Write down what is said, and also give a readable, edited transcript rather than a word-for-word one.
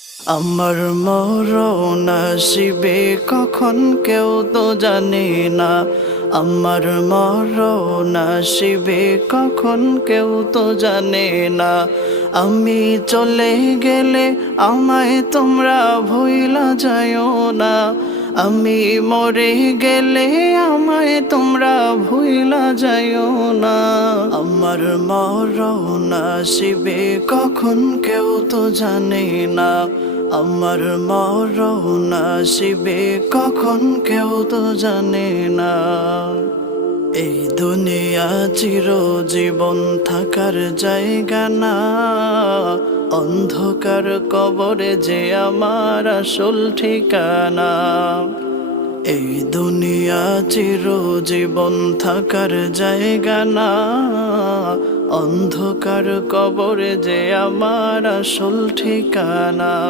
আমার মরণ আসিবে কখন কেউ তো জানে না। আমার মরণ আসিবে কখন কেউ তো জানে না। আমি চলে গেলে আমায় তোমরা ভুইলা যাইও না। আমি মরে গেলে আমায় তোমরা ভুইলা যাইও না। আমার মরণ আসিবে কখন কেউ তো জানে না। আমার মরণ আসিবে কখন কেউ তো জানে না। এই দুনিয়া চিরজীবন থাকার জায়গা না। অন্ধকার কবরে যে আমার আসল ঠিকানা। এই দুনিয়া চিরজীবন থাকার জায়গা না। অন্ধকার কবরে যে আমার আসল ঠিকানা।